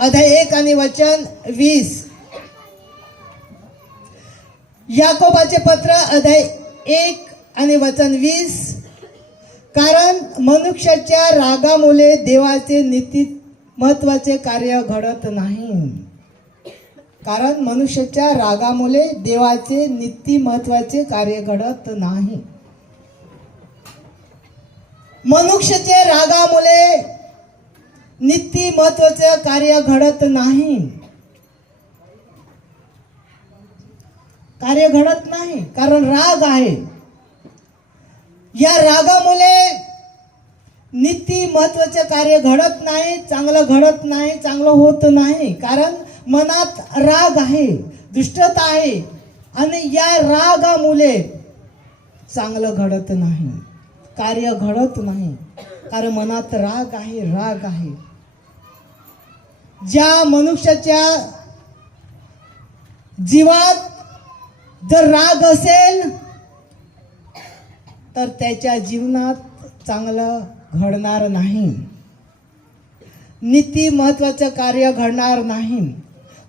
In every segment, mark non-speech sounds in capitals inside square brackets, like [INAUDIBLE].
अध्याय एक आणि वचन वीस. याकोबाचे पत्र अध्याय एक आणि वचन वीस. कारण मनुष्याच्या रागामुळे देवाचे नीती महत्त्वाचे कार्य घडत नाही. कारण मनुष्याच्या रागामुळे देवाचे नीती महत्त्वाचे कार्य घडत नाही. मनुष्याच्या रागामुळे नित्य महत्वाचं कार्य घडत नाही. कार्य घडत नाही कारण राग आहे. या रागामुळे नित्य महत्त्वाचे कार्य घडत नाही चांगलं घडत नाही चांगलं होत नाही कारण मनात राग आहे दुष्टता आहे आणि या रागामुळे चांगलं घडत नाही कार्य घडत नाही कारण मनात राग आहे राग आहे. ज्या मनुष्याच्या जीवात जर राग असेल तर त्याच्या जीवनात चांगलं घडणार नाही. नीती महत्वाचं कार्य घडणार नाही.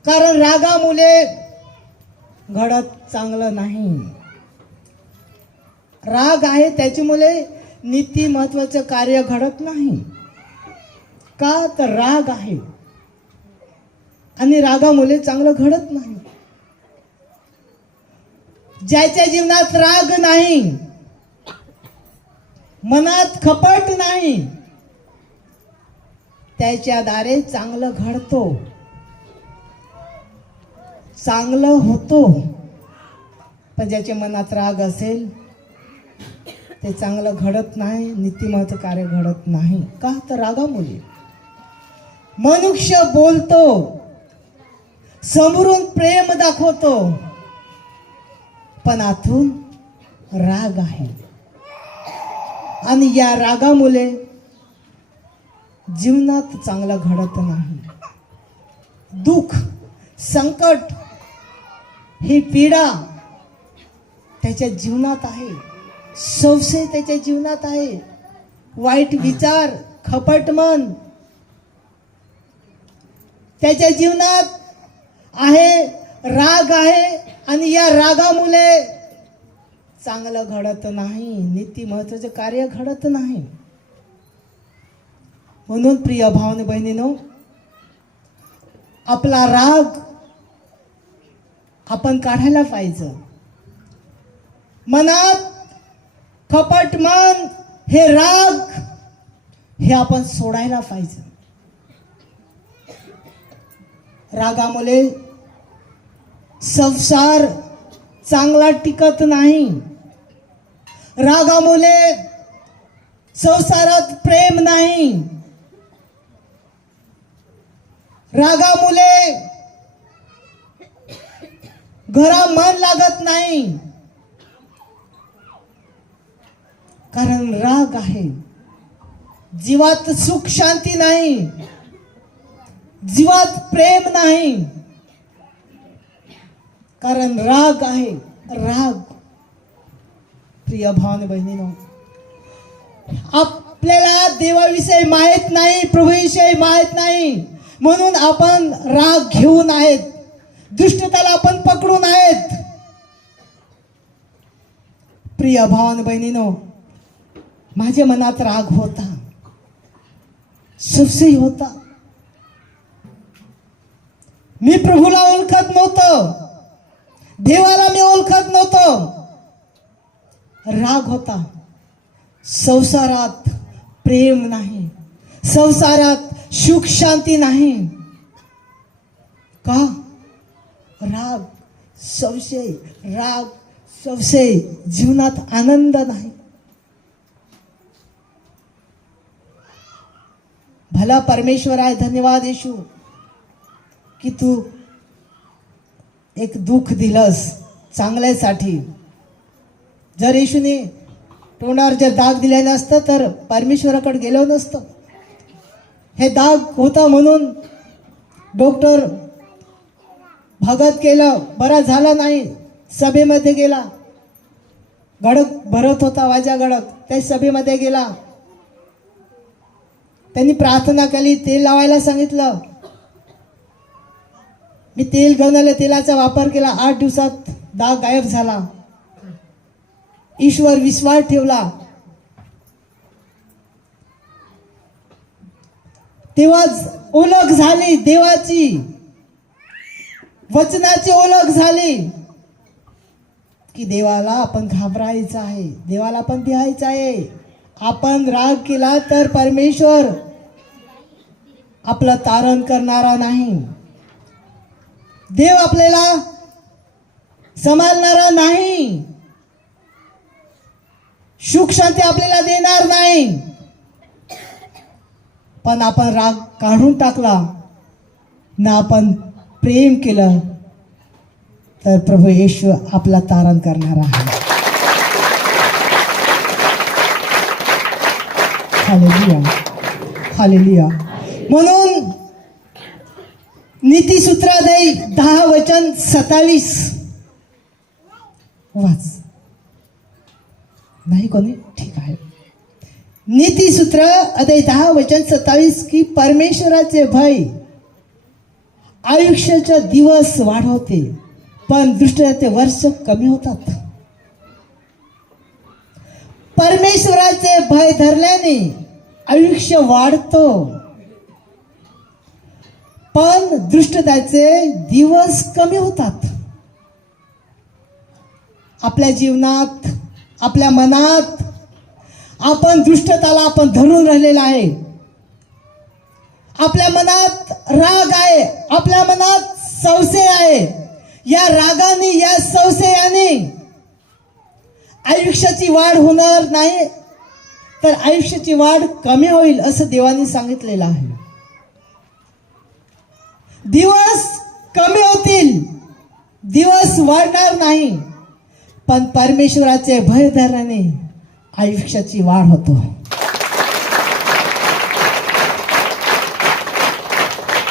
कारण रागामुळे घडत चांगलं नाही. राग आहे त्याच्यामुळे नीती महत्वाचं कार्य घडत नाही. का? तर राग आहे. आणि रागामुळे चांगलं घडत नाही. ज्याच्या जीवनात राग नाही मनात खपट नाही त्याच्या दारे चांगलं घडतो. चांगलं होतो. पण ज्याच्या मनात राग असेल ते चांगलं घडत नाही नीतिमत्व कार्य घडत नाही. का तर रागामुळे मनुष्य बोलतो. समोरून प्रेम दाखवतो. पण आतून राग आहे. आणि या रागामुळे जीवनात चांगलं घडत नाही. दुःख संकट ही पीडा त्याच्या जीवनात आहे. संशय त्याच्या जीवनात आहे. वाईट विचार खपट मन त्याच्या जीवनात आहे राग आहे आणि या रागामुळे चांगलं घडत नाही. नीती महत्त्वाचे कार्य घडत नाही. म्हणून प्रिय भावने बहिणीनो आपला राग आपण काढायला पाहिजे. मनात खपट मन हे राग हे आपण सोडायला पाहिजे. रागामुळे संसार चांगला टिकत नाही. रागामुळे संसारात प्रेम नाही. रागामुळे घरा मन लागत नाही. कारण राग आहे. जीवात सुख शांती नाही. जीवात प्रेम नाही. कारण राग आहे. राग. प्रिय भावने बहिणीनो आपल्याला देवाविषयी माहीत नाही प्रभूविषयी माहीत नाही. म्हणून आपण राग घेऊन आहेत. दुष्टताला आपण पकडून आहेत. प्रिय भावन बहिणीनो माझ्या मनात राग होता. सुफसी होता. मी प्रभूला ओळखत नव्हतं. देवाला मी ओळखत नव्हतो. राग होता. संसारात प्रेम नाही. संसारात सुख शांती नाही. का? राग संशय राग संशय जीवनात आनंद नाही. भला परमेश्वर आहे. धन्यवाद येशू. की तू एक दुःख दिलंस चांगल्यासाठी. जर येशूने तोंडावर जर दाग दिले नसतं तर परमेश्वराकडे गेलो नसतं. हे दाग होता म्हणून डॉक्टर भगत केलं बरा झाला नाही सभेमध्ये गेला. गडक भरत होता वाजा गडक त्या सभेमध्ये गेला. त्यांनी प्रार्थना केली तेल लावायला सांगितलं. मी तेल घेऊन आले तेलाचा वापर केला आठ दिवसात दाग गायब झाला. ईश्वर विश्वास ठेवला. तेव्हाच ओळख झाली देवाची. वचनाची ओळख झाली. की देवाला आपण घाबरायचं आहे देवाला आपण भिहायचं आहे. आपण राग केला तर परमेश्वर आपलं तारण करणारा नाही. देव आपल्याला सांभाळणारा नाही. सुख शांती आपल्याला देणार नाही. पण आपण राग काढून टाकला ना आपण प्रेम केलं तर प्रभू येशू आपला तारण करणार आहे. हालेलुया हालेलुया म्हणून नीतीसूत्रादय दहा वचन सत्तावीस. वाच. नाही कोणी? ठीक आहे. नीतीसूत्र अदय दहा वचन सत्तावीस की परमेश्वराचे भय. आयुष्याचा दिवस वाढवते पण दृष्ट्याचे वर्ष कमी होतात. परमेश्वराचे भय धरल्याने आयुष्य वाढतो. पण दृष्टताचे दिवस कमी होतात. आपल्या जीवनात आपल्या मनात आपण दृष्टताला आपण धरून राहिलेला आहे. आपल्या मनात राग आहे आपल्या मनात संशय आहे. या रागाने या संशयाने आयुष्याची वाढ होणार नाही तर आयुष्याची वाढ कमी होईल असं देवाने सांगितलेलं आहे. दिवस कमी होतील दिवस वाढणार नाही पण परमेश्वराचे भय धरल्याने आयुष्याची वाढ होतो.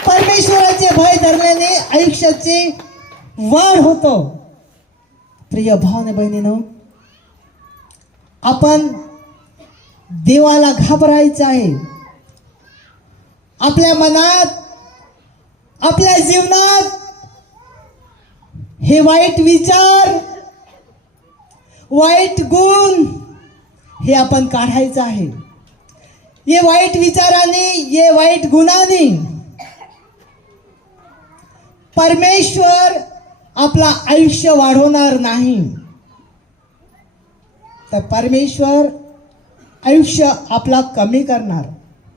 परमेश्वराचे भय धरल्याने आयुष्याची वाढ होतो. प्रिय भावने बहिणीनो आपण देवाला घाबरायचं आहे. आपल्या मनात आपल्या जीवनात हे वाईट विचार वाईट गुण हे आपण काढायचं आहे. ये वाईट विचाराने ये वाईट गुणाने परमेश्वर आपला आयुष्य वाढवणार नाही. तर परमेश्वर आयुष्य आपला कमी करणार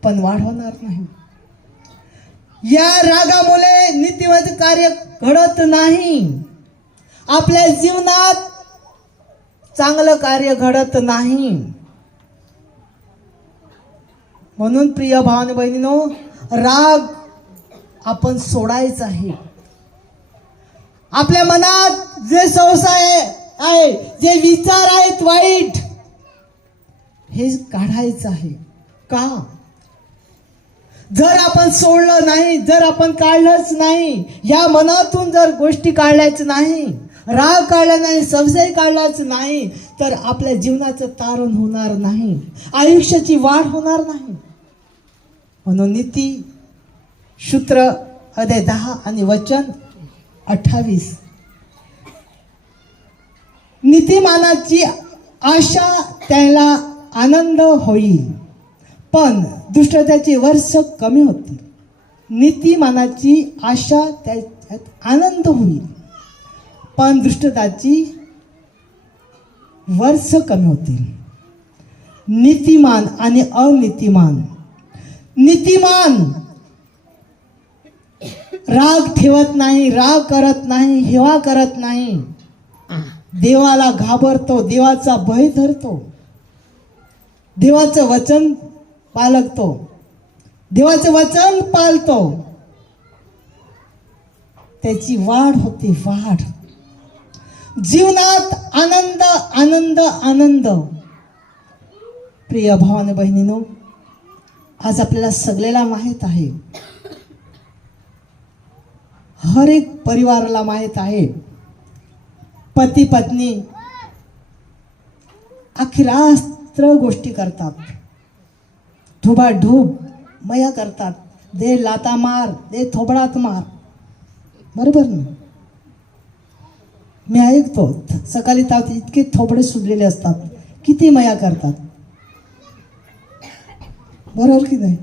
पण वाढवणार नाही. या रागामुळे नीतिवत कार्य घडत नाही. आपल्या जीवनात चांगलं कार्य घडत नाही. म्हणून प्रिय भावाने बहिणीनो राग आपण सोडायचा आहे. आपल्या मनात जे संसाय आहे जे विचार आहेत वाईट हे काढायचं आहे. का? जर आपण सोडलं नाही जर आपण काढलंच नाही या मनातून जर गोष्टी काढल्याच नाही राग काढला नाही संशय काढलाच नाही तर आपल्या जीवनाचं तारण होणार नाही आयुष्याची वाढ होणार नाही. म्हणून नीती सूत्र अदय दहा आणि वचन अठ्ठावीस. नीतिमानाची आशा त्याला आनंद होईल. पण दुष्टतेची वर्ष कमी होतील नीतिमानाची आशा त्याच्यात आनंद होईल. पण दुष्टताची वर्ष कमी होतील. नीतिमान आणि अनितिमान. नीतिमान राग ठेवत नाही राग करत नाही हेवा करत नाही. देवाला घाबरतो देवाचा भय धरतो. देवाचं वचन पालकतो. देवाचं वचन पाळतो त्याची वाढ होते वाढ. जीवनात आनंद आनंद आनंद. प्रिय भावाने बहिणीनो आज आपल्याला सगळ्याला माहीत आहे. हर एक परिवाराला माहीत आहे. पती पत्नी अखिरास्त्र गोष्टी करतात. ढुबाढूब मया करतात. दे लाता मार दे थोबडात मार. बरोबर ना? मी ऐकतो सकाळी तावत इतके थोबडे सुटलेले असतात. किती मया करतात? बरोबर की नाही?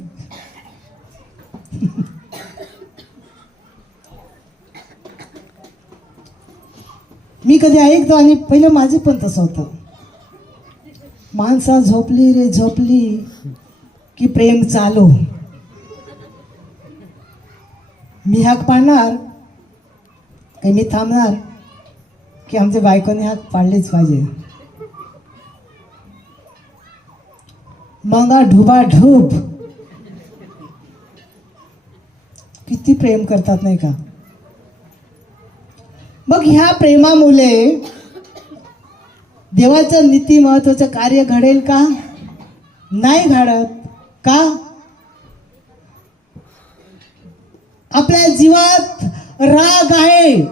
[LAUGHS] मी कधी ऐकतो आणि पहिलं माझे पण तसं होतं. माणसा झोपली रे झोपली. की प्रेम चालू. मी हाक पाडणार काही मी थांबणार की आमच्या बायकोने हाक पाडलेच पाहिजे. मग ढुबा ढूब किती प्रेम करतात नाही का? मग ह्या प्रेमामुळे देवाचं नीती महत्वाचं कार्य घडेल का? नाही घडत. का? आपल्या जीवात राग आहे.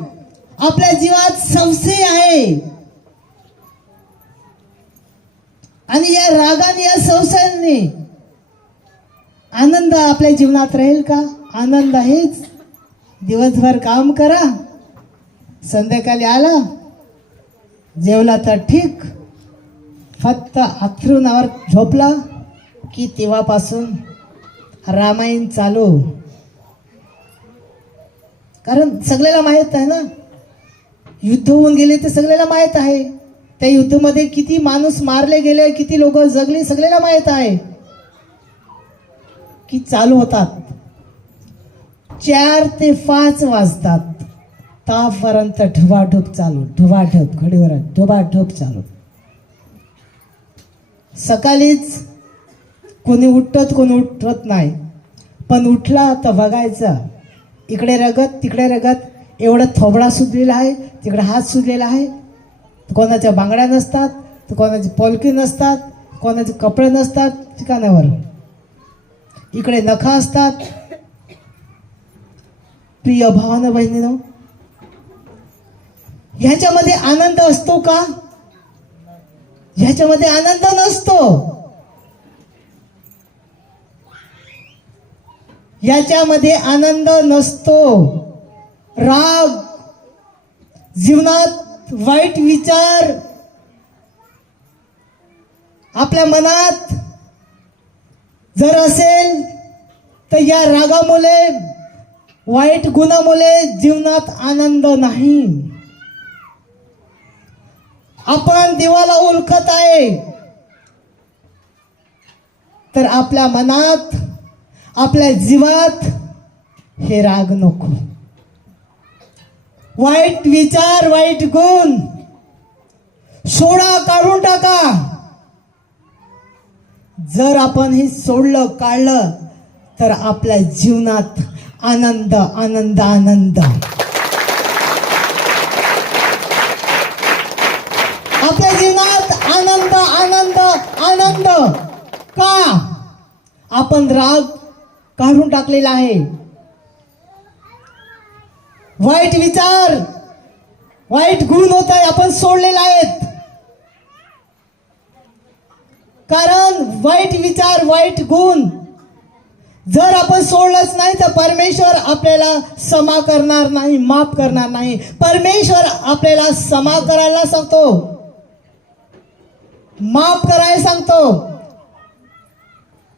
आपल्या जीवात संशय आहे. आणि या रागाने या संशयाने आनंद आपल्या जीवनात राहील का? आनंद आहेच. दिवसभर काम करा. संध्याकाळी आला. जेवला तर ठीक. फक्त अथरूनावर झोपला. की तेव्हापासून रामायण चालू कारण सगळ्याला माहीत आहे ना? युद्ध होऊन गेले ते सगळ्याला माहीत आहे. त्या युद्धामध्ये किती माणूस मारले गेले किती लोक जगले सगळ्याला माहीत आहे. की चालू होतात. चार ते पाच वाजतात. तापर्यंत ढुबाढूब चालू ढुबाढूब घडीवर ढुबाढूब चालू. सकाळीच कोणी उठत कोणी उठत नाही. पण उठला तर बघायचं इकडे रगत तिकडे रगत एवढं थोबडा सुजलेला आहे तिकडे हात सुजलेला आहे. कोणाच्या बांगड्या नसतात तर कोणाची पोलकी नसतात कोणाचे कपडे नसतात ठिकाणावर. इकडे नखा असतात. प्रिय भावानं बहिणीनं ह्याच्यामध्ये आनंद असतो का? ह्याच्यामध्ये आनंद नसतो. याच्यामध्ये आनंद नसतो. राग जीवनात वाईट विचार आपल्या मनात जर असेल तर या रागामुळे वाईट गुणामुळे जीवनात आनंद नाही. आपण देवाला ओळखत आहे. तर आपल्या मनात आपल्या जीवात हे राग नको. वाईट विचार वाईट गुण सोडा काढून टाका. जर आपण हे सोडलं काढलं तर आपल्या जीवनात आनंद आनंद आनंद. आपल्या जीवनात आनंद आनंद आनंद. का? आपण राग काढून टाकलेला आहे. वाईट विचार वाईट गुण होत आहे आपण सोडलेला आहेत. कारण वाईट विचार वाईट गुण जर आपण सोडलंच नाही तर परमेश्वर आपल्याला क्षमा करणार नाही माफ करणार नाही. परमेश्वर आपल्याला क्षमा करायला सांगतो. माफ करायला सांगतो.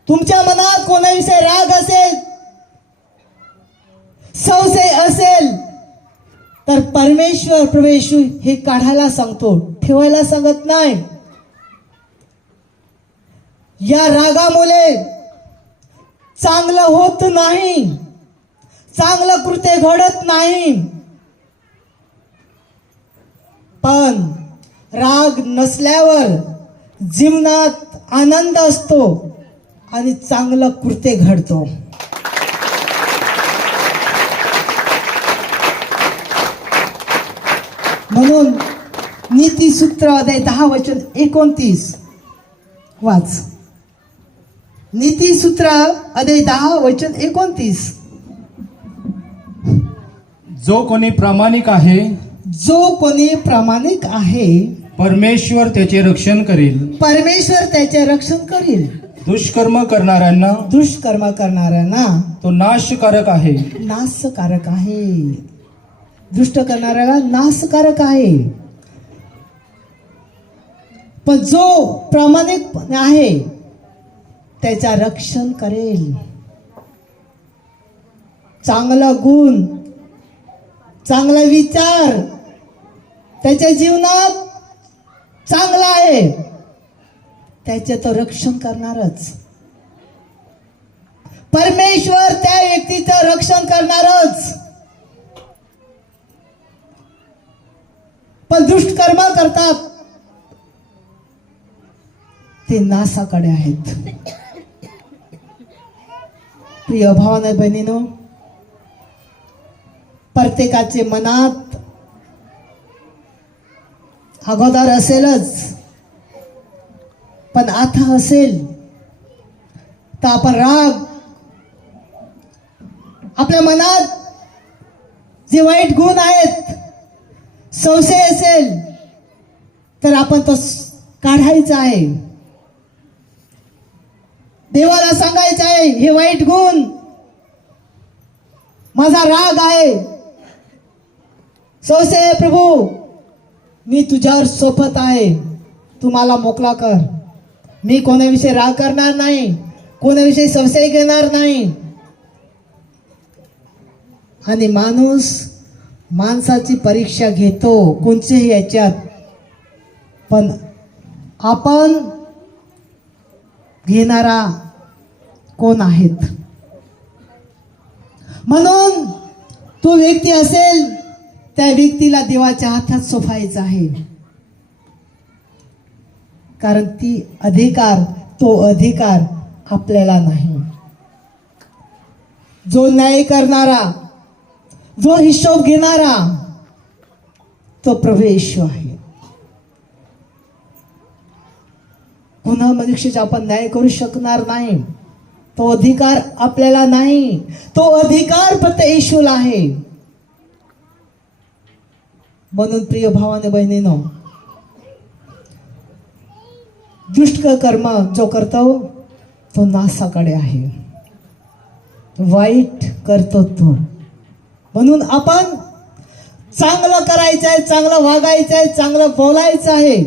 तुमच्या मनात कोणाविषयी राग असेल संशय असेल तर परमेश्वर प्रवेश हे काढायला सांगतो ठेवायला सांगत नाही. या रागामुळे चांगलं होत नाही चांगलं कृत्य घडत नाही. पण राग नसल्यावर जीवनात आनंद असतो. आणि चांगलं कृत्य घडतो. म्हणून नीतीसूत्र अध्याय दहा वचन एकोणतीस. वाच. नीतीसूत्र अध्याय दहा वचन एकोणतीस. जो कोणी प्रामाणिक आहे जो कोणी प्रामाणिक आहे परमेश्वर त्याचे रक्षण करेल. परमेश्वर त्याचे रक्षण करील. दुष्कर्म करणाऱ्यांना दुष्कर्म करणाऱ्यांना तो नाशकारक आहे. नाशकारक आहे. दुष्ट करणाऱ्याला नाशकारक आहे. पण जो प्रामाणिक आहे त्याचा रक्षण करेल. चांगला गुण चांगला विचार त्याच्या जीवनात चांगला आहे. त्याचे तो रक्षण करणारच. परमेश्वर त्या व्यक्तीचं रक्षण करणारच. पण दुष्टकर्म करतात. ते नासाकडे आहेत. प्रिय भावाने बहिणीनो प्रत्येकाचे मनात अगोदर असेलच. पण आता असेल तर आपण राग आपल्या मनात जे वाईट गुण आहेत संशय असेल तर आपण तो काढायचा आहे. देवाला सांगायचं आहे हे वाईट गुण माझा राग आहे. संशय प्रभू मी तुझ्यावर सोपत आहे. तू मला मोकळा कर. मी कोणाविषयी राग करणार नाही. कोणाविषयी संशय घेणार नाही. आणि माणूस माणसाची परीक्षा घेतो कोणच्याही याच्यात. पण आपण घेणारा कोण आहेत? म्हणून तो व्यक्ती असेल त्या व्यक्तीला देवाच्या हातात सोपायचा आहे. कारण ती अधिकार तो अधिकार आपल्याला नाही. जो न्याय करणारा जो हिशोब घेणारा तो प्रवेश आहे. पुन्हा मनुष्याचा आपण न्याय करू शकणार नाही. तो अधिकार आपल्याला नाही. तो अधिकार फक्त येशूला आहे. म्हणून प्रिय भावाने बहिणीनो दुष्ट कर्म जो करतो तो नासाकडे आहे. वाईट करतो तो. म्हणून आपण चांगलं करायचं आहे चांगलं वागायचं आहे चांगलं बोलायचं आहे.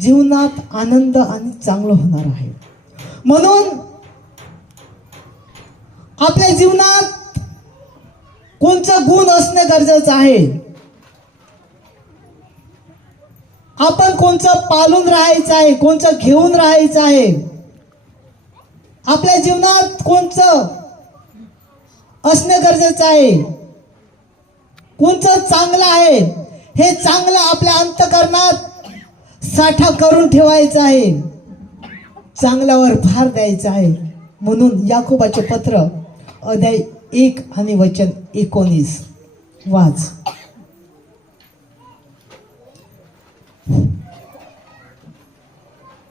जीवनात आनंद आणि चांगलं होणार आहे. म्हणून आपल्या जीवनात कोणचा गुण असणे गरजेचं आहे? आपण कोणचं पालून राहायचं आहे कोणचं घेऊन राहायचं आहे? आपल्या जीवनात कोणचं असणं गरजेचं आहे? कोणचं चांगलं आहे? हे चांगलं आपल्या अंतकरणात साठा करून ठेवायचं आहे. चांगल्यावर भार द्यायचा आहे. म्हणून याकोबाचे पत्र अध्याय एक आणि वचन एकोणीस. वाच.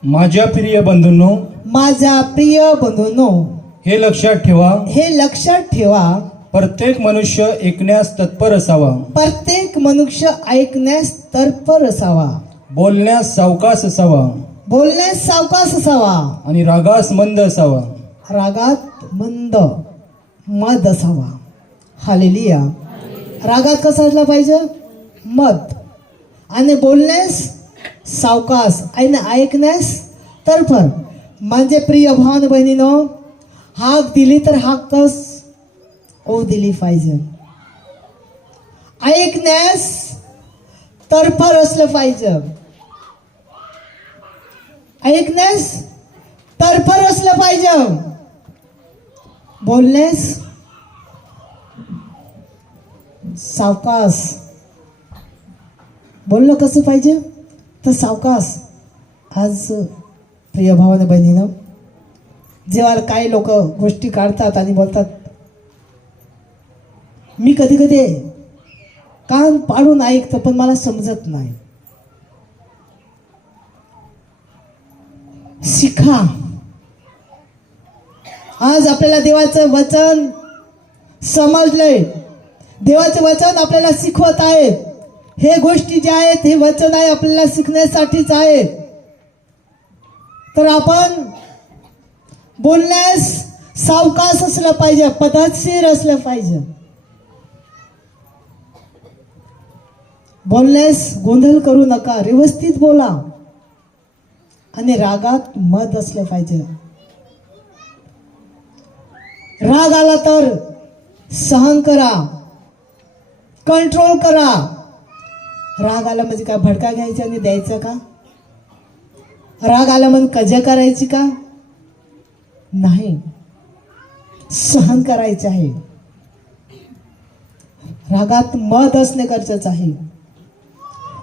माझ्या प्रिय बंधूंनो माझ्या प्रिय बंधूंनो हे लक्षात ठेवा. हे लक्षात ठेवा. प्रत्येक मनुष्य ऐकण्यास तत्पर असावा. प्रत्येक मनुष्य ऐकण्यास तत्पर असावा. बोलण्यास सावकाश असावा. बोलण्यास सावकाश असावा. आणि रागास मंद असावा. रागात मंद मद असावा. हालेलिया रागात कसं असलं पाहिजे? मद. आणि बोलण्यास सावकास ऐन ऐकण्यास तरफर म्हणजे प्रिय भावन बहिणीनो हाक दिली तर हाक कस ओ दिली पाहिजे. ऐकण्यास तरफर असलं पाहिजे. ऐकण्यास तरफर असलं पाहिजे. बोलण्यास सावकास. बोलणं कसं पाहिजे? तर सावकास आज प्रिय भावाने बहिणीनं जेव्हा काही लोक गोष्टी काढतात आणि बोलतात मी कधी कधी कान पाडून ऐकतं पण मला समजत नाही. शिखा आज आपल्याला देवाचं वचन समजलंय. देवाचं वचन आपल्याला शिकवत आहेत. हे गोष्टी ज्या आहेत हे वचन आहे आपल्याला शिकण्यासाठीच आहे. तर आपण बोलण्यास सावकाश असलं पाहिजे पद्धतशीर असलं पाहिजे. बोलण्यास गोंधळ करू नका व्यवस्थित बोला. आणि रागात मत असलं पाहिजे. राग आला तर सहन करा. कंट्रोल करा. राग आला म्हणजे काय भडका घ्यायचा आणि द्यायचा का? राग आला म्हणून कजा करायची का? नाही. सहन करायचं आहे. रागात मत असणे गरजेचं आहे.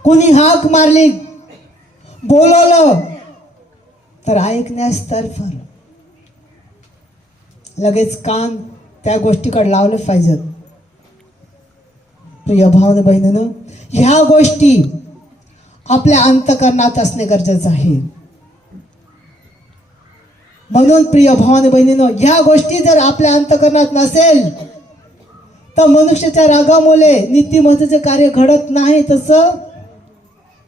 कोणी हाक मारली बोलवलं तर ऐकण्यास तरफर लगेच कान त्या गोष्टीकडे लावले पाहिजेत. प्रिय भावन बहिणीनं ह्या गोष्टी आपल्या अंतकरणात असणे गरजेचं आहे. म्हणून प्रिय भावाने बहिणीनं ह्या गोष्टी जर आपल्या अंतकरणात नसेल तर मनुष्याच्या रागामुळे नीतिमत्तेचे कार्य घडत नाही तसं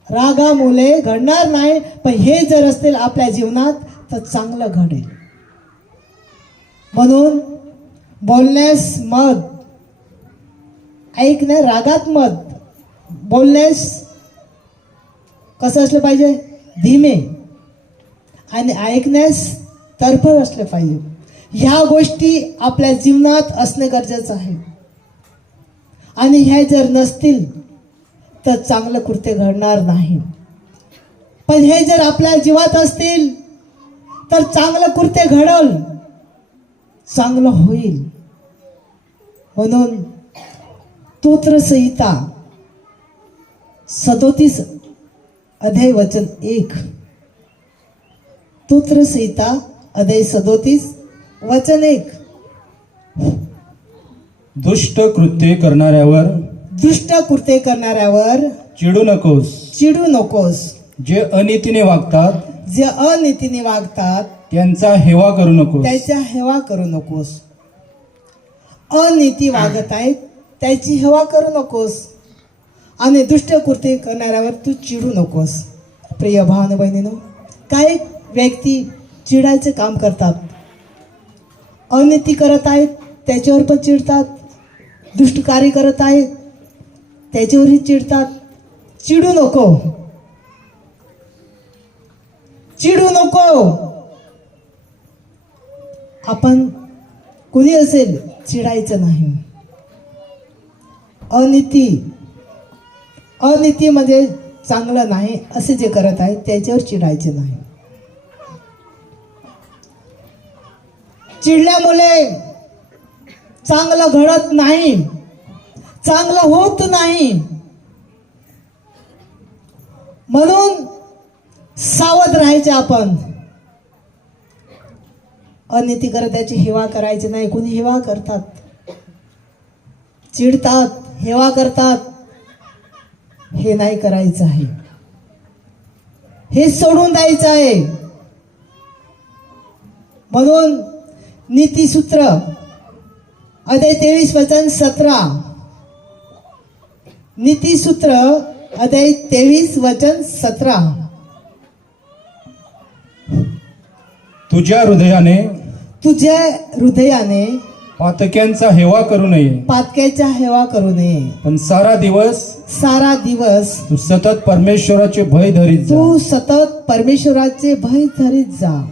रागामुळे घडणार नाही पण हे जर असतील आपल्या जीवनात तर चांगलं घडेल. म्हणून बोलण्यास मत ऐकण्या रागात मत. बोलण्यास कसं असलं पाहिजे? धीमे. आणि ऐकण्यास तर्फ असले पाहिजे. ह्या गोष्टी आपल्या जीवनात असणे गरजेचं आहे. आणि ह्या जर नसतील तर चांगलं कृत्य घडणार नाही. पण हे जर आपल्या जीवात असतील तर चांगलं कृत्य घडल चांगलं होईल. म्हणून तोत्रसंहिता सदोतीस अध्याय वचन एक. तोत्रसंहिता अध्याय सदोतीस वचन एक. दुष्ट कृत्ये करणाऱ्यावर दुष्ट कृत्य करणाऱ्यावर चिडू नकोस. चिडू नकोस. जे अनितीने वागतात जे अनितीने वागतात त्यांचा हेवा करू नकोस. त्याच्या हेवा करू नकोस. अनिती वागत आहेत त्याची हवा करू नकोस. आणि दुष्टकृती करणाऱ्यावर तू चिडू नकोस. प्रिय भावना बहिणीनो काही व्यक्ती चिडायचे काम करतात. अनिती करत आहेत त्याच्यावर पण चिडतात. दुष्टकार्य करत आहेत त्याच्यावरही चिडतात. चिडू नको. चिडू नको. आपण कुणी असेल चिडायचं नाही. अनिती. अनिती म्हणजे चांगलं नाही असे जे करत आहे त्याच्यावर चिडायचे नाही. चिडल्यामुळे चांगलं घडत नाही चांगलं होत नाही. म्हणून सावध राहायचे आपण. अनिती करत त्याची हेवा करायची नाही कोणी हेवा करतात. चिडतात. हेवा करतात हे नाही करायचं आहे. हे सोडून द्यायचं आहे. म्हणून नीतीसूत्र अध्याय तेवीस वचन सतरा. नीतीसूत्र अध्याय तेवीस वचन सतरा. तुझ्या हृदयाने तुझ्या हृदयाने पातक्यांचा हेवा करू नये. पातक्याच्या हेवा करू नये. पण सारा दिवस सारा दिवस तू सतत परमेश्वराचे भय धरीत जा. तू सतत परमेश्वराचे भय धरीत जा.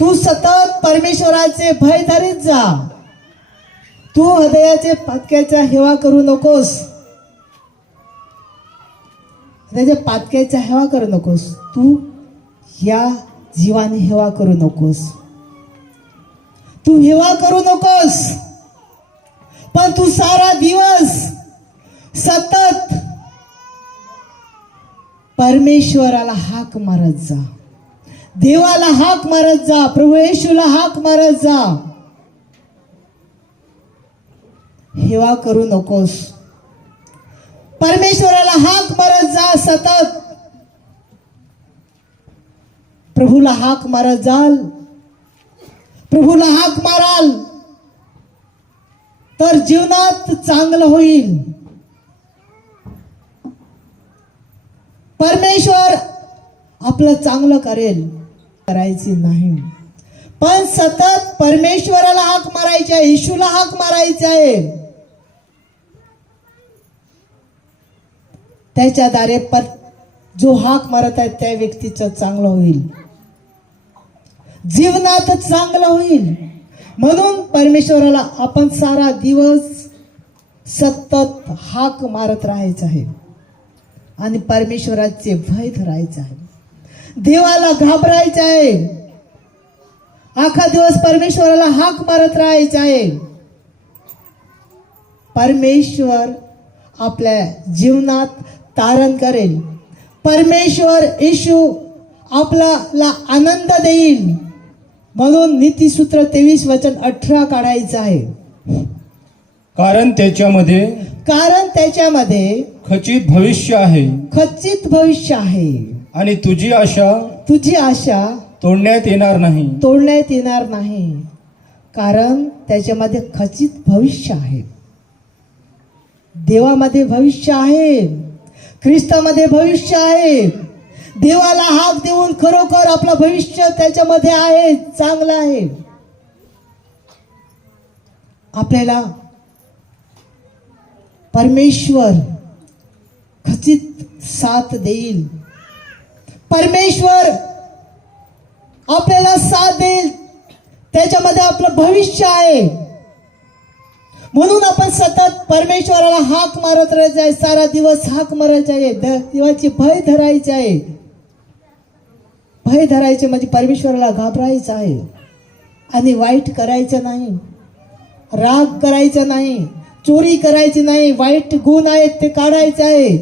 तू सतत परमेश्वराचे भय धरीत जा. तू हृदयाचे पातक्याच्या हेवा करू नकोस. हृदयाच्या पातक्याच्या हेवा करू नकोस. तू या जीवाने हेवा करू नकोस. तू हेवा करू नकोस. पण तू सारा दिवस सतत परमेश्वराला हाक मारत जा. देवाला हाक मारत जा. प्रभू येशूला हाक मारत जा. हेवा करू नकोस. परमेश्वराला हाक मारत जा सतत. प्रभूला हाक मारत जाल. प्रभूला हाक माराल. तर जीवनात चांगलं होईल. परमेश्वर आपलं चांगलं करेल करायची नाही. पण सतत परमेश्वराला हाक मारायची आहे येशूला हाक मारायची आहे. त्याच्या दारे पर जो हाक मारत आहे त्या व्यक्तीचं चांगलं होईल. जीवनात चांगलं होईल. म्हणून परमेश्वराला आपण सारा दिवस सतत हाक मारत राहायचं आहे. आणि परमेश्वराचे भय धरायचं आहे. देवाला घाबरायचं आहे. आखा दिवस परमेश्वराला हाक मारत राहायचं आहे. परमेश्वर आपल्या जीवनात तारण करेल. परमेश्वर येशू आपल्याला आनंद देईल. म्हणून नीतीसूत्र तेवीस वचन अठरा काढायचं आहे. कारण त्याच्यामध्ये कारण त्याच्यामध्ये खचित भविष्य आहे. खचित भविष्य आहे. आणि तुझी आशा तुझी आशा तोडण्यात येणार नाही. तोडण्यात येणार नाही. कारण त्याच्यामध्ये खचित भविष्य आहे. देवामध्ये भविष्य आहे. ख्रिस्तामध्ये भविष्य आहे. देवाला हाक देऊन खरोखर आपलं भविष्य त्याच्यामध्ये आहे चांगलं आहे. आपल्याला परमेश्वर खचित साथ देईल. परमेश्वर आपल्याला साथ देईल. त्याच्यामध्ये आपलं भविष्य आहे. म्हणून आपण सतत परमेश्वराला हाक मारत राहायचं आहे सारा दिवस हाक मारायचा आहे देवाची भय धरायचे आहे. भय धरायचे म्हणजे परमेश्वराला घाबरायचं आहे. आणि वाईट करायचं नाही. राग करायचा नाही. चोरी करायची नाही. वाईट गुण आहेत ते काढायचे आहे.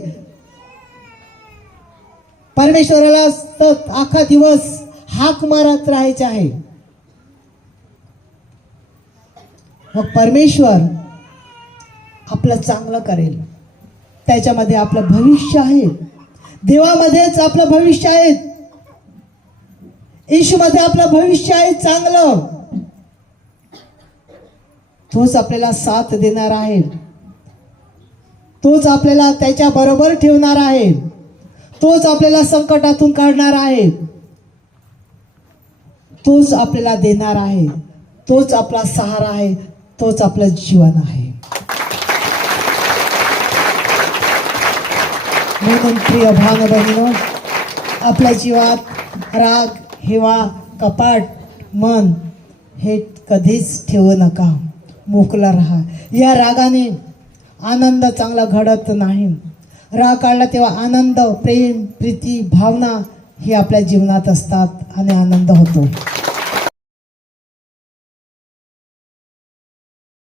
परमेश्वराला सतत आखा दिवस हाक मारत राहायचे आहे. मग परमेश्वर आपलं चांगलं करेल. त्याच्यामध्ये आपलं भविष्य आहे. देवामध्येच आपलं भविष्य आहे. येशूमध्ये आपलं भविष्य आहे चांगलं. तोच आपल्याला साथ देणार आहे. तोच आपल्याला त्याच्या बरोबर ठेवणार आहे. तोच आपल्याला संकटातून काढणार आहे. तोच आपल्याला देणार आहे. तोच आपला सहारा आहे. तोच आपलं जीवन आहे. म्हणून प्रिय भान बहिण आपल्या जीवात राग हिवा कपाट मन हे कधीच ठेवू नका. मोकला राहा. या रागाने आनंद चांगला घडत नाही. राग काढला तेव्हा आनंद प्रेम प्रीती भावना ही आपल्या जीवनात असतात आणि आनंद होतो.